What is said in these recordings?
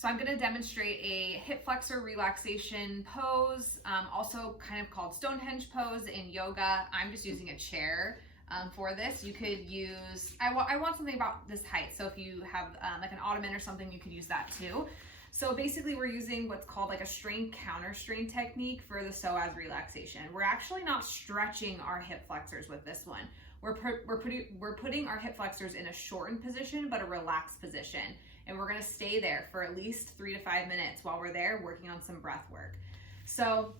So I'm going to demonstrate a hip flexor relaxation pose, also kind of called Stonehenge pose in yoga. I'm just using a chair for this. You could use, I want something about this height. So if you have like an ottoman or something, you could use that too. So basically we're using what's called like a strain counter strain technique for the psoas relaxation. We're actually not stretching our hip flexors with this one. We're putting our hip flexors in a shortened position, but a relaxed position. And we're gonna stay there for at least 3 to 5 minutes while we're there working on some breath work. So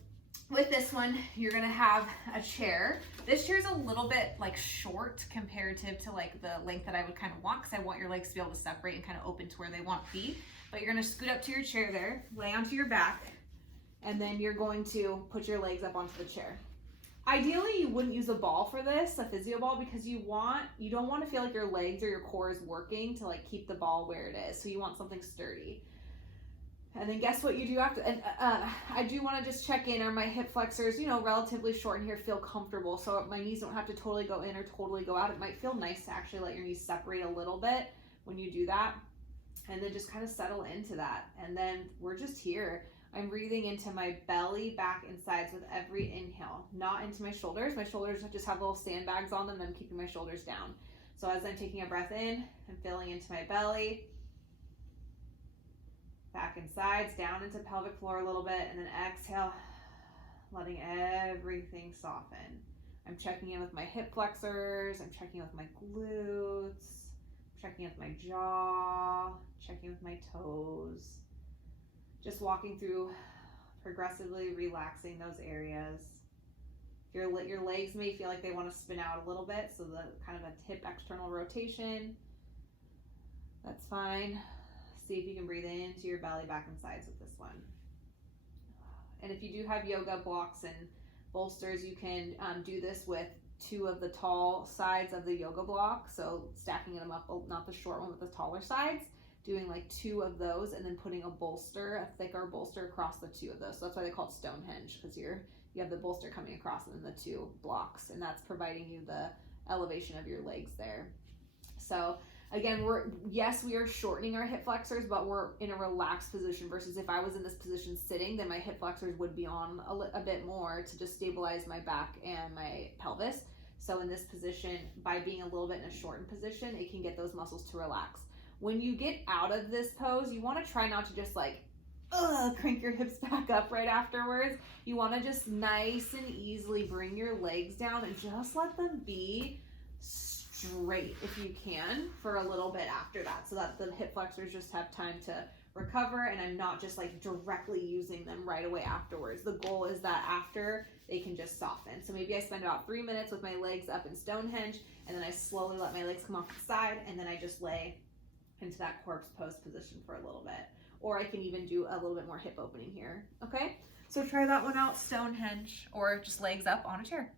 with this one, you're gonna have a chair. This chair is a little bit like short comparative to like the length that I would kind of want, because I want your legs to be able to separate and kind of open to where they want to be. But you're gonna scoot up to your chair there, lay onto your back, and then you're going to put your legs up onto the chair. Ideally, you wouldn't use a ball for this, a physio ball, because you don't want to feel like your legs or your core is working to like keep the ball where it is. So you want something sturdy. And then guess what you do after? And I do want to just check in, are my hip flexors, relatively short in here, feel comfortable, so my knees don't have to totally go in or totally go out. It might feel nice to actually let your knees separate a little bit when you do that, and then just kind of settle into that. And then we're just here. I'm breathing into my belly, back, and sides with every inhale, not into my shoulders. My shoulders just have little sandbags on them, and I'm keeping my shoulders down. So as I'm taking a breath in, I'm filling into my belly, back and sides, down into pelvic floor a little bit, and then exhale, letting everything soften. I'm checking in with my hip flexors, I'm checking in with my glutes, checking in with my jaw, checking in with my toes. Just walking through, progressively relaxing those areas. Your legs may feel like they want to spin out a little bit, so the kind of a hip external rotation. That's fine. See if you can breathe into your belly, back, and sides with this one. And if you do have yoga blocks and bolsters, you can do this with 2 of the tall sides of the yoga block. So stacking them up, not the short one, but the taller sides. Doing like 2 of those, and then putting a thicker bolster across the 2 of those. So that's why they call it Stonehenge, because you have the bolster coming across and then the 2 blocks, and that's providing you the elevation of your legs there. So again, we are shortening our hip flexors, but we're in a relaxed position, versus if I was in this position sitting, then my hip flexors would be on a bit more to just stabilize my back and my pelvis. So in this position, by being a little bit in a shortened position, it can get those muscles to relax. When you get out of this pose, you want to try not to just like crank your hips back up right afterwards. You want to just nice and easily bring your legs down and just let them be straight if you can for a little bit after that, so that the hip flexors just have time to recover, and I'm not just like directly using them right away afterwards. The goal is that after, they can just soften. So maybe I spend about 3 minutes with my legs up in Stonehenge, and then I slowly let my legs come off the side, and then I just lay into that corpse pose position for a little bit. Or I can even do a little bit more hip opening here. Okay, so try that one out, Stonehenge, or just legs up on a chair.